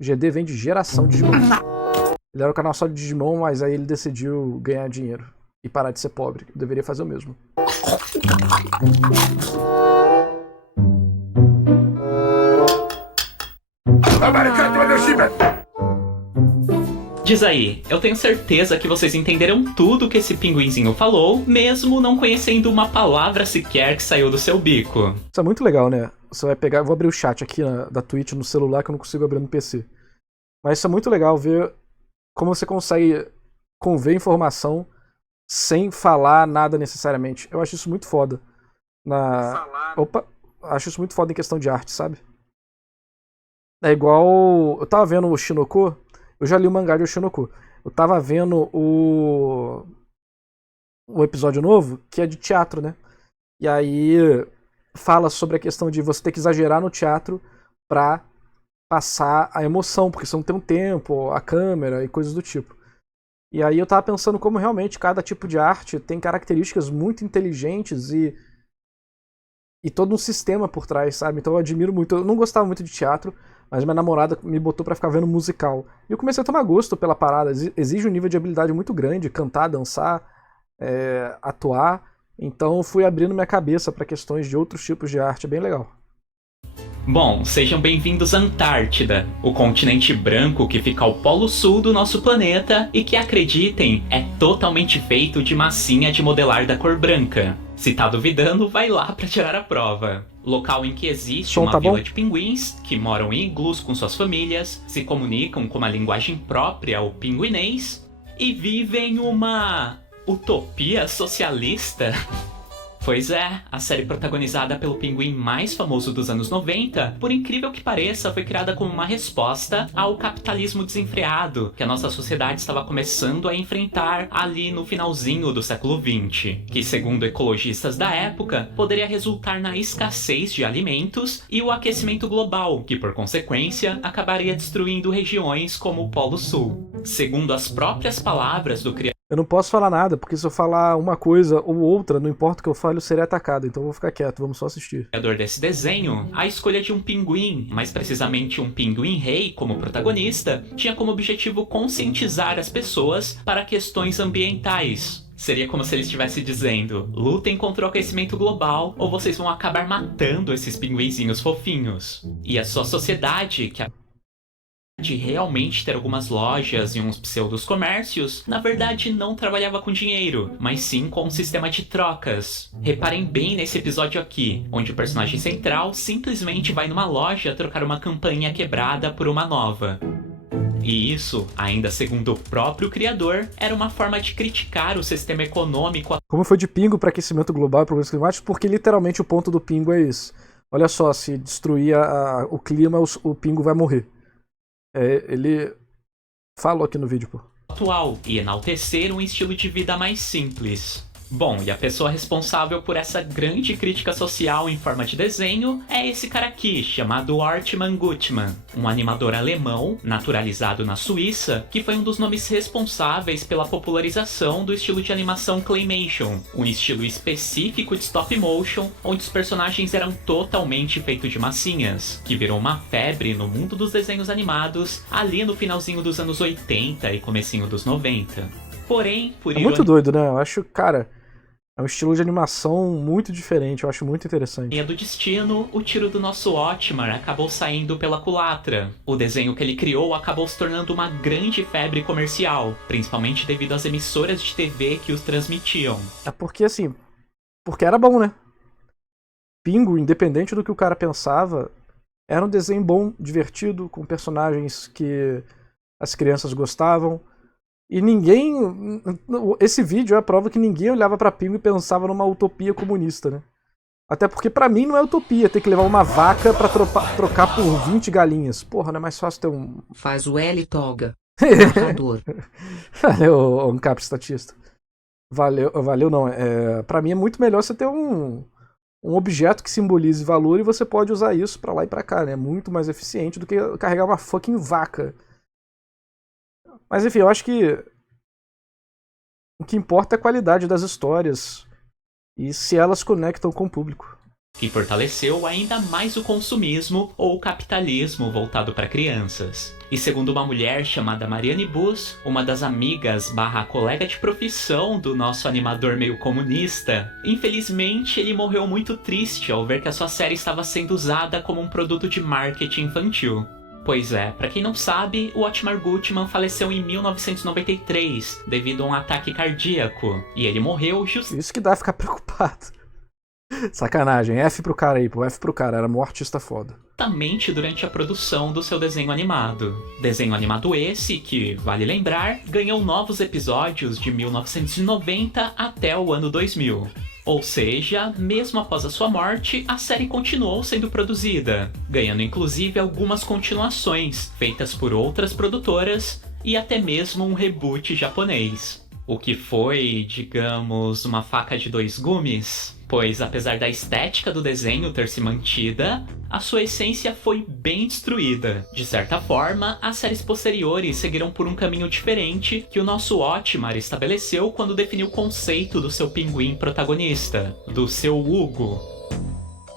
GD vem de geração Digimon. Ele era um canal só de Digimon, mas aí ele decidiu ganhar dinheiro e parar de ser pobre. Eu deveria fazer o mesmo. Diz aí, eu tenho certeza que vocês entenderam tudo que esse pinguinzinho falou, mesmo não conhecendo uma palavra sequer que saiu do seu bico. Isso é muito legal, né? Você vai pegar... Eu vou abrir o chat aqui da Twitch no celular, que eu não consigo abrir no PC. Mas isso é muito legal ver como você consegue conver informação sem falar nada necessariamente. Eu acho isso muito foda. Opa! Acho isso muito foda em questão de arte, sabe? É igual... Eu tava vendo o Shinoko. Eu já li o mangá de Oshinoko. Eu tava vendo o episódio novo, que é de teatro, né? E aí fala sobre a questão de você ter que exagerar no teatro pra passar a emoção, porque você não tem um tempo, a câmera e coisas do tipo. E aí eu tava pensando como realmente cada tipo de arte tem características muito inteligentes e todo um sistema por trás, sabe? Então eu admiro muito. Eu não gostava muito de teatro, mas minha namorada me botou pra ficar vendo musical. E eu comecei a tomar gosto pela parada. Exige um nível de habilidade muito grande, cantar, dançar, atuar. Então eu fui abrindo minha cabeça pra questões de outros tipos de arte, é bem legal. Bom, sejam bem-vindos à Antártida, o continente branco que fica ao polo sul do nosso planeta e que, acreditem, é totalmente feito de massinha de modelar da cor branca. Se tá duvidando, vai lá pra tirar a prova. Local em que existe uma vila de pinguins, que moram em iglus com suas famílias, se comunicam com uma linguagem própria, o pinguinês, e vivem uma utopia socialista. Pois é, a série protagonizada pelo pinguim mais famoso dos anos 90, por incrível que pareça, foi criada como uma resposta ao capitalismo desenfreado que a nossa sociedade estava começando a enfrentar ali no finalzinho do século XX, que, segundo ecologistas da época, poderia resultar na escassez de alimentos e o aquecimento global, que por consequência acabaria destruindo regiões como o Polo Sul. Segundo as próprias palavras do criador... Eu não posso falar nada, porque se eu falar uma coisa ou outra, não importa o que eu fale, eu serei atacado. Então eu vou ficar quieto, vamos só assistir. Criador desse desenho, a escolha de um pinguim, mais precisamente um pinguim-rei como protagonista, tinha como objetivo conscientizar as pessoas para questões ambientais. Seria como se ele estivesse dizendo: lutem contra o aquecimento global ou vocês vão acabar matando esses pinguinzinhos fofinhos. E a sua sociedade, que de realmente ter algumas lojas e uns pseudos comércios, na verdade não trabalhava com dinheiro, mas sim com um sistema de trocas. Reparem bem nesse episódio aqui, onde o personagem central simplesmente vai numa loja trocar uma campainha quebrada por uma nova. E isso, ainda segundo o próprio criador, era uma forma de criticar o sistema econômico. Como foi de pingo para aquecimento global e problemas climáticos? Porque literalmente o ponto do pingo é isso. Olha só, se destruir o clima, o pingo vai morrer. Ele falou aqui no vídeo, pô. Atual e enaltecer um estilo de vida mais simples. Bom, e a pessoa responsável por essa grande crítica social em forma de desenho é esse cara aqui, chamado Artman Gutman, um animador alemão, naturalizado na Suíça, que foi um dos nomes responsáveis pela popularização do estilo de animação Claymation, um estilo específico de stop motion, onde os personagens eram totalmente feitos de massinhas, que virou uma febre no mundo dos desenhos animados ali no finalzinho dos anos 80 e comecinho dos 90. Porém, por ironia... É muito doido, né? Eu acho, cara... É um estilo de animação muito diferente, eu acho muito interessante. E do destino, o tiro do nosso Otmar acabou saindo pela culatra. O desenho que ele criou acabou se tornando uma grande febre comercial, principalmente devido às emissoras de TV que os transmitiam. É porque assim, porque era bom, né? Pingo, independente do que o cara pensava, era um desenho bom, divertido, com personagens que as crianças gostavam. E ninguém... Esse vídeo é a prova que ninguém olhava pra Pingo e pensava numa utopia comunista, né? Até porque pra mim não é utopia ter que levar uma vaca pra trocar por 20 galinhas. Porra, não é mais fácil ter um... Faz o L toga. Valeu, um cap estatista. Valeu não. Pra mim é muito melhor você ter um objeto que simbolize valor e você pode usar isso pra lá e pra cá, né? É muito mais eficiente do que carregar uma fucking vaca. Mas enfim, eu acho que o que importa é a qualidade das histórias e se elas conectam com o público. que fortaleceu ainda mais o consumismo ou o capitalismo voltado para crianças. E segundo uma mulher chamada Marianne Buss, uma das amigas / colega de profissão do nosso animador meio comunista, infelizmente ele morreu muito triste ao ver que a sua série estava sendo usada como um produto de marketing infantil. Pois é, pra quem não sabe, o Otmar Gutmann faleceu em 1993 devido a um ataque cardíaco, e ele morreu Isso que dá a ficar preocupado. Sacanagem, F pro cara aí, pô, F pro cara, era um artista foda. justamente durante a produção do seu desenho animado. Desenho animado esse que, vale lembrar, ganhou novos episódios de 1990 até o ano 2000. Ou seja, mesmo após a sua morte, a série continuou sendo produzida, ganhando inclusive algumas continuações, feitas por outras produtoras, e até mesmo um reboot japonês. O que foi, digamos, uma faca de dois gumes, pois apesar da estética do desenho ter se mantida, a sua essência foi bem destruída. De certa forma, as séries posteriores seguiram por um caminho diferente que o nosso Otmar estabeleceu quando definiu o conceito do seu pinguim protagonista, do seu Hugo.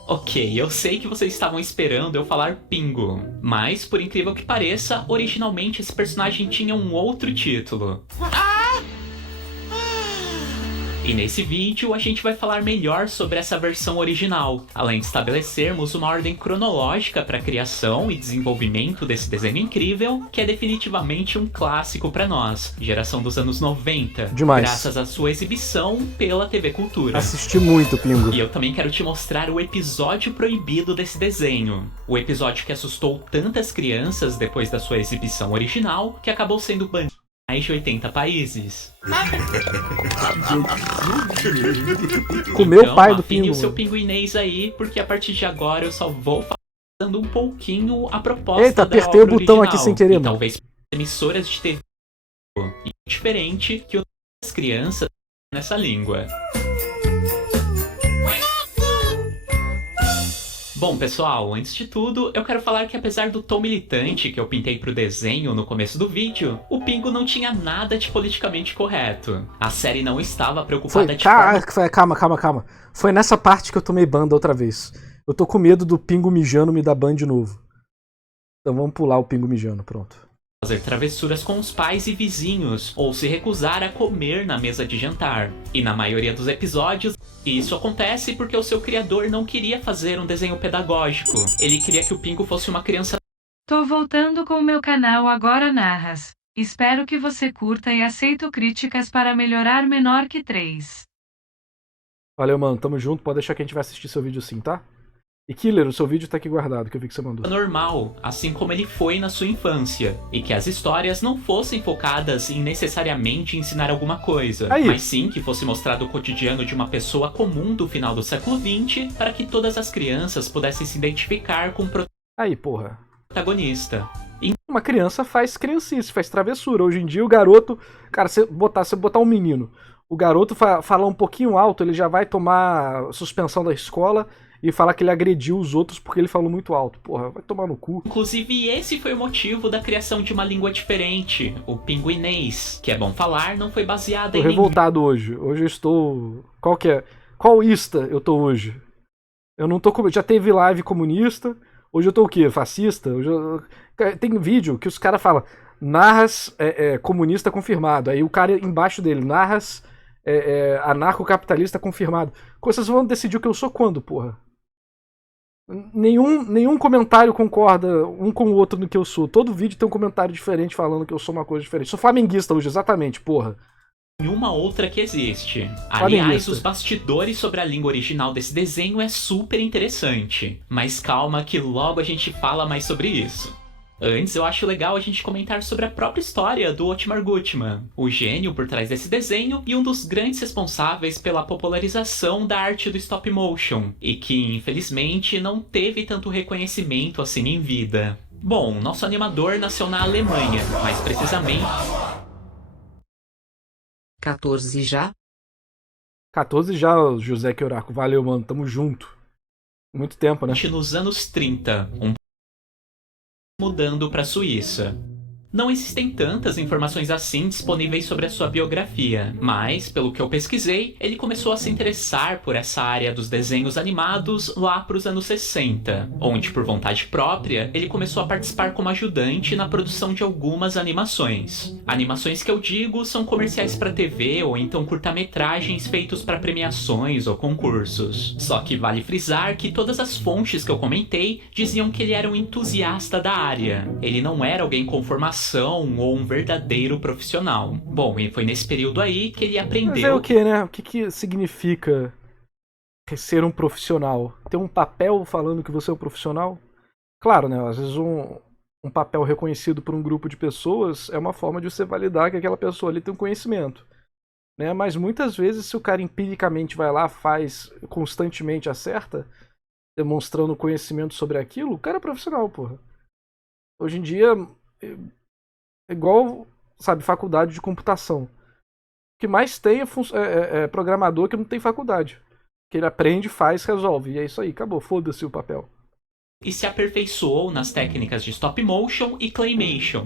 Ok, eu sei que vocês estavam esperando eu falar Pingo, mas por incrível que pareça, originalmente esse personagem tinha um outro título. E nesse vídeo a gente vai falar melhor sobre essa versão original, além de estabelecermos uma ordem cronológica para a criação e desenvolvimento desse desenho incrível, que é definitivamente um clássico para nós, geração dos anos 90, Demais. graças à sua exibição pela TV Cultura. Assisti muito, Pingo. E eu também quero te mostrar o episódio proibido desse desenho. O episódio que assustou tantas crianças depois da sua exibição original, que acabou sendo banido em mais de 80 países. Comeu Então, o pai do afine Pingo. o seu pinguinês aí, porque a partir de agora eu só vou falando um pouquinho a proposta Eita, da apertei o obra botão original. aqui sem querer, E mano. talvez emissoras de TV diferente que as crianças nessa língua. Bom, pessoal, antes de tudo, eu quero falar que apesar do tom militante que eu pintei pro desenho no começo do vídeo, o Pingo não tinha nada de politicamente correto. A série não estava preocupada de forma... Calma. Foi nessa parte que eu tomei ban da outra vez. Eu tô com medo do Pingo mijando me dar ban de novo. Então vamos pular o Pingo mijando, pronto. fazer travessuras com os pais e vizinhos, ou se recusar a comer na mesa de jantar. E na maioria dos episódios, isso acontece porque o seu criador não queria fazer um desenho pedagógico. Ele queria que o Pingo fosse uma criança... Tô voltando com o meu canal Agora Narras. Espero que você curta e aceito críticas para melhorar menor que 3. Valeu, mano. Tamo junto. Pode deixar que a gente vai assistir seu vídeo sim, tá? E Killer, o seu vídeo tá aqui guardado, que eu vi que você mandou. normal, assim como ele foi na sua infância, e que as histórias não fossem focadas em necessariamente ensinar alguma coisa, Aí. mas sim que fosse mostrado o cotidiano de uma pessoa comum do final do século XX, para que todas as crianças pudessem se identificar com o Aí, porra. protagonista. Uma criança faz criancice, faz travessura. Hoje em dia o garoto... Cara, se botar um menino, o garoto falar um pouquinho alto, ele já vai tomar suspensão da escola e falar que ele agrediu os outros porque ele falou muito alto. Porra, vai tomar no cu. Inclusive, esse foi o motivo da criação de uma língua diferente, o pinguinês, que é bom falar, não foi baseada Tô em revoltado hoje. Hoje eu estou... Qual ista eu tô hoje? Eu não tô... Já teve live comunista. Hoje eu tô o quê? Fascista? Tem vídeo que os caras falam Narras comunista confirmado. Aí o cara embaixo dele, Narras anarcocapitalista confirmado. Vocês vão decidir o que eu sou quando, porra? Nenhum comentário concorda um com o outro no que eu sou. Todo vídeo tem um comentário diferente falando que eu sou uma coisa diferente. Sou flamenguista hoje, exatamente, porra. nenhuma outra que existe. Aliás, Flamenguista. os bastidores sobre a língua original desse desenho é super interessante. Mas calma que logo a gente fala mais sobre isso. Antes, eu acho legal a gente comentar sobre a própria história do Otmar Gutmann, o gênio por trás desse desenho e um dos grandes responsáveis pela popularização da arte do stop motion, e que, infelizmente, não teve tanto reconhecimento assim em vida. Bom, nosso animador nasceu na Alemanha, mais precisamente 14 já? 14 já, José Queuraco. Valeu, mano. Tamo junto. Muito tempo, né? nos anos 30, mudando para a Suíça. Não existem tantas informações assim disponíveis sobre a sua biografia, mas, pelo que eu pesquisei, ele começou a se interessar por essa área dos desenhos animados lá para os anos 60, onde, por vontade própria, ele começou a participar como ajudante na produção de algumas animações. Animações que eu digo são comerciais para TV ou então curta-metragens feitos para premiações ou concursos. Só que vale frisar que todas as fontes que eu comentei diziam que ele era um entusiasta da área. Ele não era alguém com formação ou um verdadeiro profissional. Bom, e foi nesse período aí que ele aprendeu... Mas é o que, né? O que significa ser um profissional? Ter um papel falando que você é um profissional? Claro, né? Às vezes um papel reconhecido por um grupo de pessoas é uma forma de você validar que aquela pessoa ali tem um conhecimento. Né? Mas muitas vezes, se o cara empiricamente vai lá, faz, constantemente acerta, demonstrando conhecimento sobre aquilo, o cara é profissional, porra. Hoje em dia... igual, sabe, faculdade de computação. O que mais tem é programador que não tem faculdade. Que ele aprende, faz, resolve. E é isso aí, acabou, foda-se o papel. E se aperfeiçoou nas técnicas de stop motion e claymation.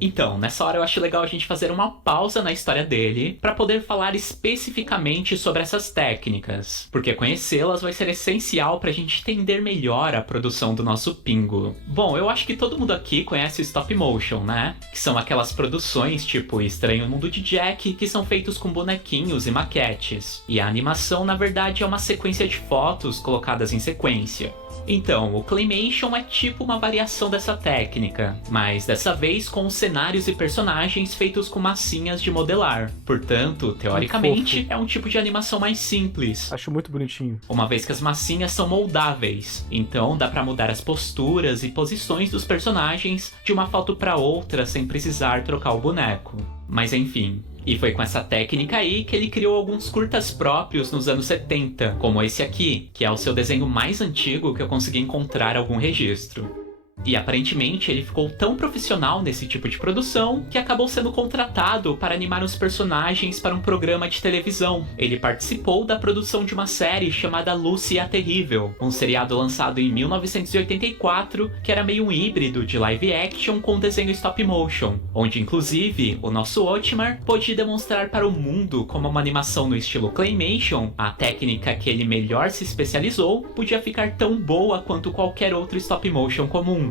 Então, nessa hora eu acho legal a gente fazer uma pausa na história dele para poder falar especificamente sobre essas técnicas, porque conhecê-las vai ser essencial para a gente entender melhor a produção do nosso Pingo. Bom, eu acho que todo mundo aqui conhece o stop motion, né? Que são aquelas produções tipo Estranho Mundo de Jack que são feitos com bonequinhos e maquetes. E a animação, na verdade, é uma sequência de fotos colocadas em sequência. Então, o Claymation é tipo uma variação dessa técnica, mas dessa vez com cenários e personagens feitos com massinhas de modelar. Portanto, teoricamente, é um tipo de animação mais simples. Acho muito bonitinho. Uma vez que as massinhas são moldáveis, então dá pra mudar as posturas e posições dos personagens de uma foto pra outra sem precisar trocar o boneco. Mas enfim... E foi com essa técnica aí que ele criou alguns curtas próprios nos anos 70, como esse aqui, que é o seu desenho mais antigo que eu consegui encontrar algum registro. E aparentemente ele ficou tão profissional nesse tipo de produção que acabou sendo contratado para animar os personagens para um programa de televisão. Ele participou da produção de uma série chamada Lucy a Terrível, um seriado lançado em 1984 que era meio um híbrido de live action com desenho stop motion, onde inclusive o nosso Otmar pôde demonstrar para o mundo como uma animação no estilo Claymation, a técnica que ele melhor se especializou, podia ficar tão boa quanto qualquer outro stop motion comum.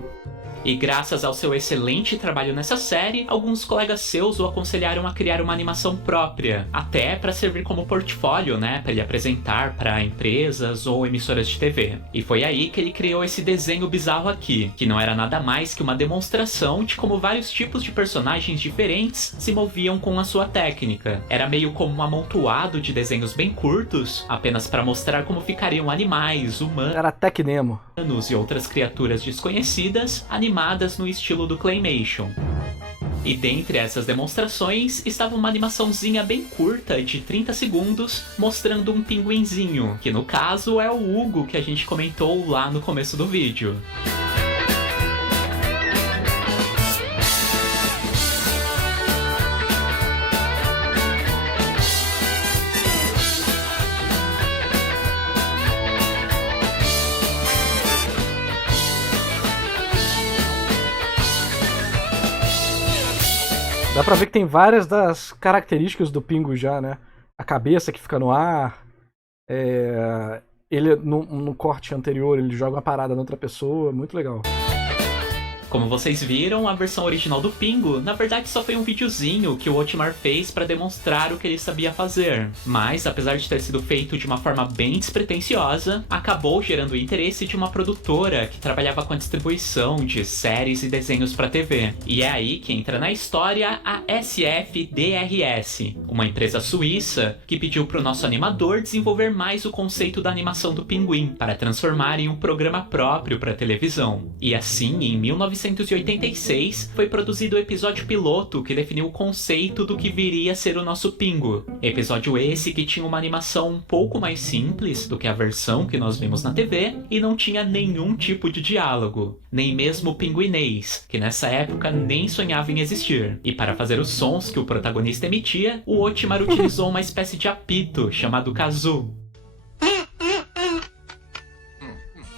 E graças ao seu excelente trabalho nessa série, alguns colegas seus o aconselharam a criar uma animação própria, até para servir como portfólio, né, para ele apresentar para empresas ou emissoras de TV. E foi aí que ele criou esse desenho bizarro aqui, que não era nada mais que uma demonstração de como vários tipos de personagens diferentes se moviam com a sua técnica. Era meio como um amontoado de desenhos bem curtos, apenas para mostrar como ficariam animais, humanos... Era Tech Nemo. E outras criaturas desconhecidas, animadas no estilo do Claymation. E dentre essas demonstrações, estava uma animaçãozinha bem curta, de 30 segundos, mostrando um pinguinzinho, que no caso é o Hugo que a gente comentou lá no começo do vídeo. Dá pra ver que tem várias das características do Pingo já, né? A cabeça que fica no ar. Ele, no corte anterior, ele joga uma parada na outra pessoa. Muito legal. Como vocês viram, a versão original do Pingo, na verdade só foi um videozinho que o Otmar fez para demonstrar o que ele sabia fazer. Mas, apesar de ter sido feito de uma forma bem despretensiosa, acabou gerando o interesse de uma produtora que trabalhava com a distribuição de séries e desenhos para TV. E é aí que entra na história a SF-DRS, uma empresa suíça que pediu para o nosso animador desenvolver mais o conceito da animação do pinguim, para transformar em um programa próprio para televisão. E assim, em 1986, foi produzido o episódio piloto que definiu o conceito do que viria a ser o nosso Pingo. Episódio esse que tinha uma animação um pouco mais simples do que a versão que nós vimos na TV e não tinha nenhum tipo de diálogo, nem mesmo pinguinês, que nessa época nem sonhava em existir. E para fazer os sons que o protagonista emitia, o Otmar utilizou uma espécie de apito chamado kazoo.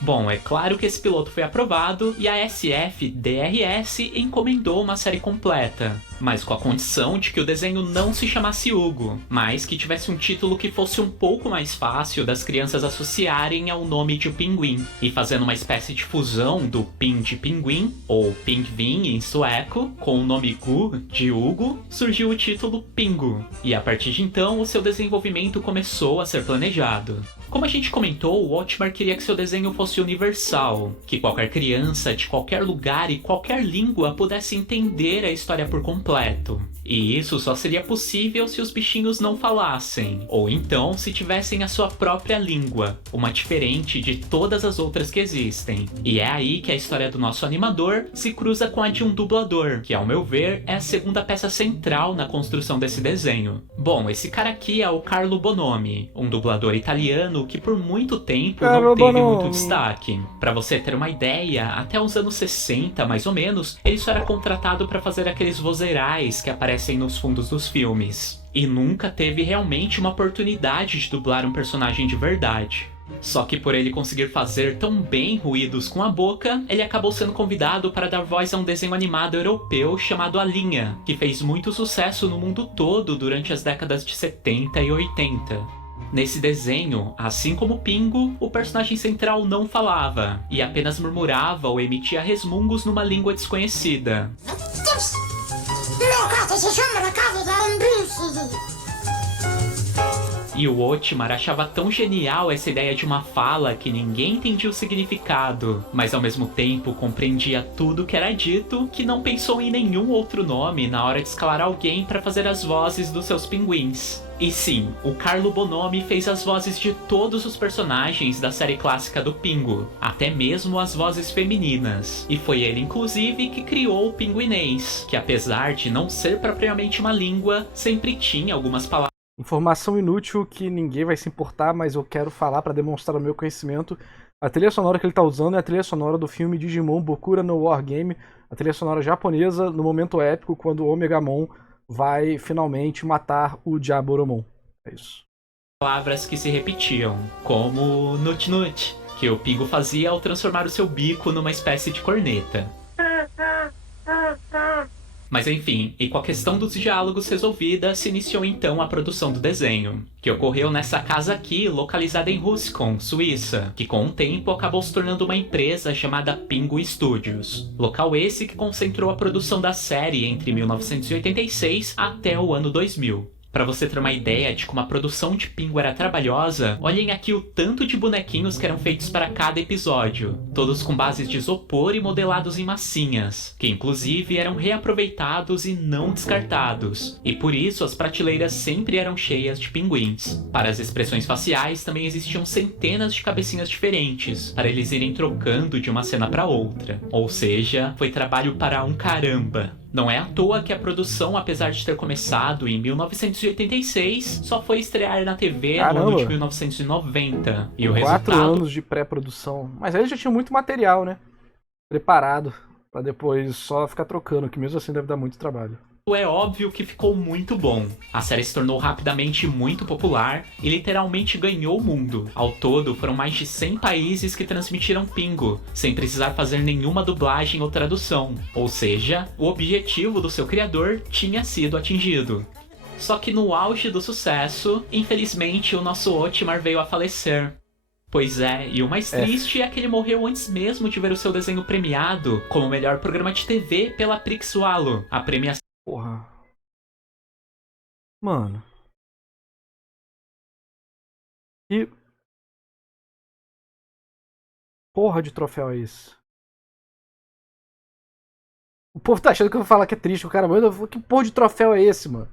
Bom, é claro que esse piloto foi aprovado e a SF-DRS encomendou uma série completa, mas com a condição de que o desenho não se chamasse Hugo, mas que tivesse um título que fosse um pouco mais fácil das crianças associarem ao nome de pinguim, e fazendo uma espécie de fusão do pin de pinguim, ou pingvin em sueco, com o nome Gu de Hugo, surgiu o título Pingu, e a partir de então o seu desenvolvimento começou a ser planejado. Como a gente comentou, o Otmar queria que seu desenho fosse universal, que qualquer criança de qualquer lugar e qualquer língua pudesse entender a história por completo. E isso só seria possível se os bichinhos não falassem, ou então se tivessem a sua própria língua, uma diferente de todas as outras que existem. E é aí que a história do nosso animador se cruza com a de um dublador, que ao meu ver é a segunda peça central na construção desse desenho. Bom, esse cara aqui é o Carlo Bonomi, um dublador italiano que por muito tempo não teve muito destaque. Pra você ter uma ideia, até os anos 60, mais ou menos, ele só era contratado pra fazer aqueles vozerais que aparecem nos fundos dos filmes. E nunca teve realmente uma oportunidade de dublar um personagem de verdade. Só que por ele conseguir fazer tão bem ruídos com a boca, ele acabou sendo convidado para dar voz a um desenho animado europeu chamado A Linha, que fez muito sucesso no mundo todo durante as décadas de 70 e 80. Nesse desenho, assim como Pingu, o personagem central não falava, e apenas murmurava ou emitia resmungos numa língua desconhecida. E o Otmar achava tão genial essa ideia de uma fala que ninguém entendia o significado, mas ao mesmo tempo compreendia tudo que era dito, que não pensou em nenhum outro nome na hora de escalar alguém para fazer as vozes dos seus pinguins. E sim, o Carlo Bonomi fez as vozes de todos os personagens da série clássica do Pingu, até mesmo as vozes femininas. E foi ele, inclusive, que criou o pinguinês, que apesar de não ser propriamente uma língua, sempre tinha algumas palavras. Informação inútil que ninguém vai se importar, mas eu quero falar para demonstrar o meu conhecimento. A trilha sonora que ele está usando é a trilha sonora do filme Digimon Bokura no Wargame, a trilha sonora japonesa, no momento épico, quando o Omegamon vai finalmente matar o Diaboromon. É isso. Palavras que se repetiam, como Nut Nut, que o Pingu fazia ao transformar o seu bico numa espécie de corneta. Mas enfim, e com a questão dos diálogos resolvida, se iniciou então a produção do desenho, que ocorreu nessa casa aqui, localizada em Ruskon, Suíça, que com o tempo acabou se tornando uma empresa chamada Pingu Studios. Local esse que concentrou a produção da série entre 1986 até o ano 2000. Pra você ter uma ideia de como a produção de Pingu era trabalhosa, olhem aqui o tanto de bonequinhos que eram feitos para cada episódio, todos com bases de isopor e modelados em massinhas, que inclusive eram reaproveitados e não descartados, e por isso as prateleiras sempre eram cheias de pinguins. Para as expressões faciais também existiam centenas de cabecinhas diferentes, para eles irem trocando de uma cena para outra, ou seja, foi trabalho para um caramba. Não é à toa que a produção, apesar de ter começado em 1986, só foi estrear na TV no ano de 1990. E o 4 anos de pré-produção. Mas aí ele já tinha muito material, né? Preparado pra depois só ficar trocando, que mesmo assim deve dar muito trabalho. É óbvio que ficou muito bom. A série se tornou rapidamente muito popular e literalmente ganhou o mundo. Ao todo, foram mais de 100 países que transmitiram Pingu, sem precisar fazer nenhuma dublagem ou tradução. Ou seja, o objetivo do seu criador tinha sido atingido. Só que no auge do sucesso, infelizmente o nosso Otmar veio a falecer. Pois é, e o mais triste é que ele morreu antes mesmo de ver o seu desenho premiado como o melhor programa de TV pela Prixualo, a premiação. Porra. Mano. Que porra de troféu é esse? O povo tá achando que eu vou falar que é triste. O cara, mano, que porra de troféu é esse, mano?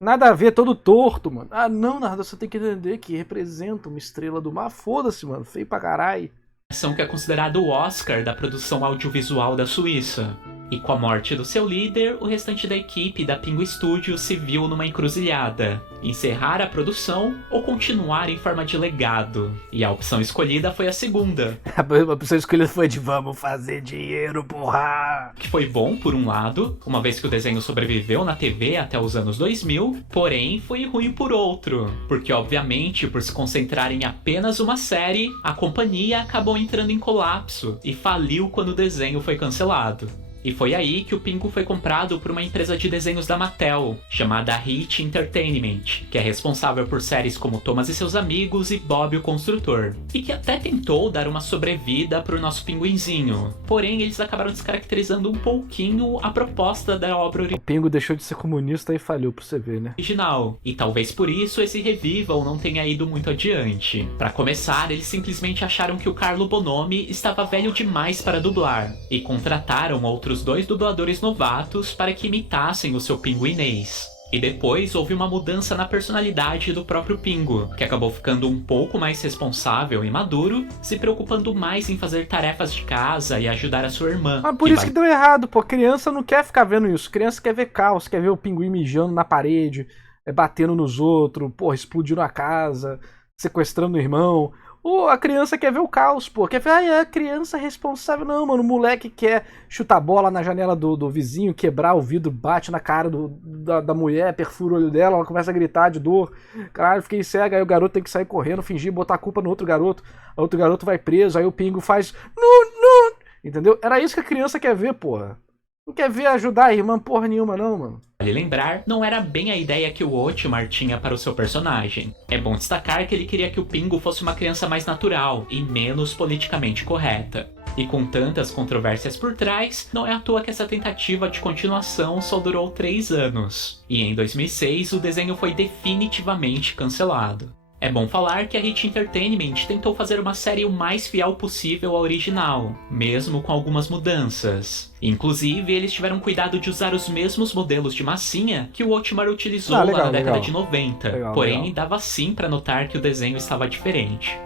Nada a ver, todo torto, mano. Ah, não, nada, você tem que entender que representa uma estrela do mar. Foda-se, mano. Feio pra caralho. Que é considerado o Oscar da produção audiovisual da Suíça. E com a morte do seu líder, o restante da equipe da Pingu Studio se viu numa encruzilhada: encerrar a produção ou continuar em forma de legado. E a opção escolhida foi a segunda. A opção escolhida foi de vamos fazer dinheiro, porra! Que foi bom por um lado, uma vez que o desenho sobreviveu na TV até os anos 2000, porém foi ruim por outro, porque obviamente por se concentrar em apenas uma série, a companhia acabou entrando em colapso e faliu quando o desenho foi cancelado. E foi aí que o Pingu foi comprado por uma empresa de desenhos da Mattel, chamada Hit Entertainment, que é responsável por séries como Thomas e Seus Amigos e Bob o Construtor, e que até tentou dar uma sobrevida pro nosso pinguinzinho. Porém, eles acabaram descaracterizando um pouquinho a proposta da obra O Pingu deixou de ser comunista e falhou, pra você ver, né? original, e talvez por isso esse revival não tenha ido muito adiante. Pra começar, eles simplesmente acharam que o Carlo Bonomi estava velho demais para dublar, e contrataram outros 2 dubladores novatos para que imitassem o seu pinguinês. E depois houve uma mudança na personalidade do próprio Pingu, que acabou ficando um pouco mais responsável e maduro, se preocupando mais em fazer tarefas de casa e ajudar a sua irmã. Ah, por isso que deu errado, pô. Criança não quer ficar vendo isso. Criança quer ver caos, quer ver o pinguim mijando na parede, batendo nos outros, porra, explodindo a casa, sequestrando o irmão. Ou a criança quer ver o caos, pô. Quer ver, a criança é responsável. Não, mano, o moleque quer chutar bola na janela do vizinho, quebrar o vidro, bate na cara da mulher, perfura o olho dela, ela começa a gritar de dor. Caralho, fiquei cega, aí o garoto tem que sair correndo, fingir, botar a culpa no outro garoto. O outro garoto vai preso, aí o Pingu faz... Não. Entendeu? Era isso que a criança quer ver, porra. Não quer ver ajudar a irmã porra nenhuma, não, mano. Vale lembrar, não era bem a ideia que o Otmar tinha para o seu personagem. É bom destacar que ele queria que o Pingu fosse uma criança mais natural e menos politicamente correta. E com tantas controvérsias por trás, não é à toa que essa tentativa de continuação só durou 3 anos. E em 2006, o desenho foi definitivamente cancelado. É bom falar que a Hit Entertainment tentou fazer uma série o mais fiel possível à original, mesmo com algumas mudanças. Inclusive, eles tiveram cuidado de usar os mesmos modelos de massinha que o Otmar utilizou lá na década de 90, porém dava sim pra notar que o desenho estava diferente.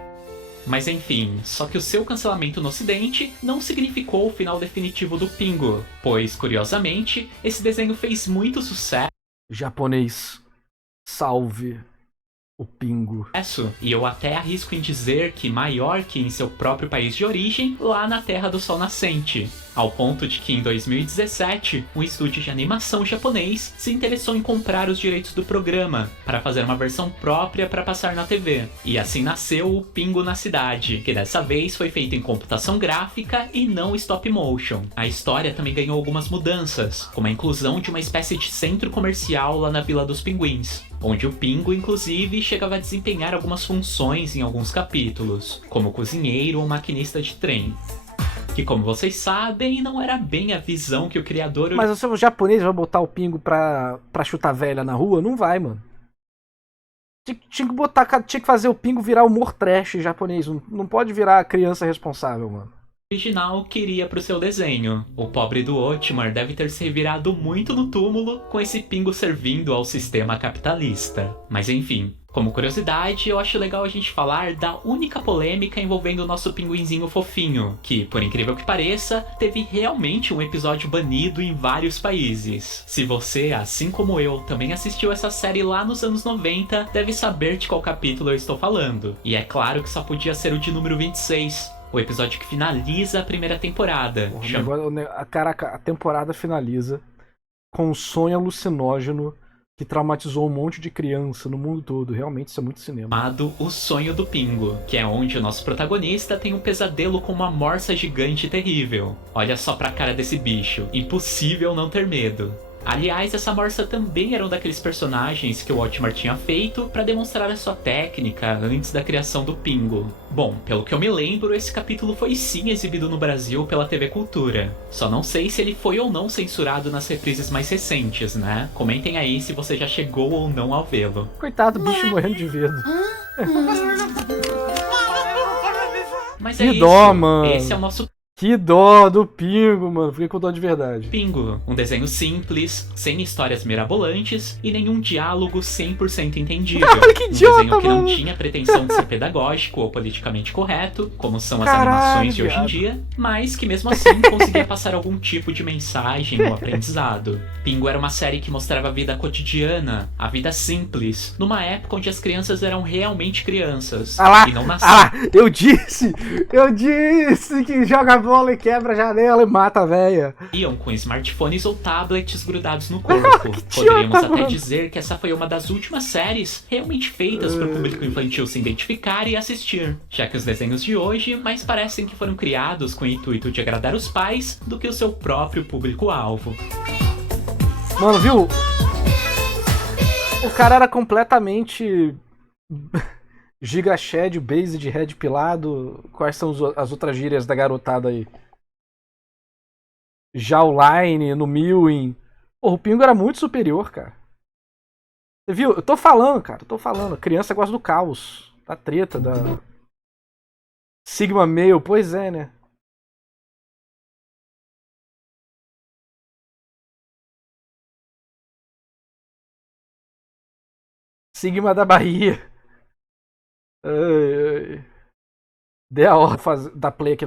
Mas enfim, só que o seu cancelamento no ocidente não significou o final definitivo do Pingu, pois, curiosamente, esse desenho fez muito sucesso. Japonês, salve o Pingu. E eu até arrisco em dizer que maior que em seu próprio país de origem, lá na Terra do Sol Nascente. Ao ponto de que em 2017, um estúdio de animação japonês se interessou em comprar os direitos do programa para fazer uma versão própria para passar na TV. E assim nasceu o Pingu na Cidade, que dessa vez foi feito em computação gráfica e não stop motion. A história também ganhou algumas mudanças, como a inclusão de uma espécie de centro comercial lá na Vila dos Pinguins, onde o Pingu, inclusive, chegava a desempenhar algumas funções em alguns capítulos, como cozinheiro ou maquinista de trem. Que, como vocês sabem, não era bem a visão que o criador... Mas se o japonês vai botar o Pingu pra chutar velha na rua? Não vai, mano. Tinha que fazer o Pingu virar humor trash japonês. Não pode virar criança responsável, mano. Original queria pro seu desenho. O pobre do Otmar deve ter se revirado muito no túmulo com esse Pingu servindo ao sistema capitalista. Mas enfim, como curiosidade, eu acho legal a gente falar da única polêmica envolvendo o nosso pinguinzinho fofinho, que, por incrível que pareça, teve realmente um episódio banido em vários países. Se você, assim como eu, também assistiu essa série lá nos anos 90, deve saber de qual capítulo eu estou falando. E é claro que só podia ser o de número 26. O episódio que finaliza a primeira temporada. Caraca, a temporada finaliza com um sonho alucinógeno que traumatizou um monte de criança no mundo todo. Realmente, isso é muito cinema. Chamado O Sonho do Pingu, que é onde o nosso protagonista tem um pesadelo com uma morsa gigante terrível. Olha só pra cara desse bicho. Impossível não ter medo. Aliás, essa morsa também era um daqueles personagens que o Otmar tinha feito para demonstrar a sua técnica antes da criação do Pingu. Bom, pelo que eu me lembro, esse capítulo foi sim exibido no Brasil pela TV Cultura. Só não sei se ele foi ou não censurado nas reprises mais recentes, né? Comentem aí se você já chegou ou não ao vê-lo. Coitado, o bicho morrendo de medo. Mas é que dó, isso. mano. Esse é o nosso... Que dó do Pingo, mano. Fiquei com dó de verdade. Pingo, um desenho simples, sem histórias mirabolantes e nenhum diálogo 100% entendível. Que Um idiota, desenho que mano. não tinha pretensão de ser pedagógico ou politicamente correto, como são as Caralho, animações de hoje em viado. dia, mas que mesmo assim conseguia passar algum tipo de mensagem ou aprendizado. Pingo era uma série que mostrava a vida cotidiana, a vida simples, numa época onde as crianças eram realmente crianças Ah lá, e não ah nasciam. lá, eu disse que joga bola e quebra a janela e mata a véia. Iam com smartphones ou tablets grudados no corpo. idiota, Poderíamos até mano. dizer que essa foi uma das últimas séries realmente feitas para o público infantil se identificar e assistir, já que os desenhos de hoje mais parecem que foram criados com o intuito de agradar os pais do que o seu próprio público-alvo. Mano, viu? O cara era completamente Giga Shed, Based, Red Pilado. Quais são as outras gírias da garotada aí? Jawline, no Mewing. Porra, o Pingo era muito superior, cara. Você viu? Eu tô falando, cara. Eu tô falando. Criança gosta do caos. Da treta, da Sigma Male. Pois é, né? Sigma da Bahia. Ai, ai. Dê a hora da play aqui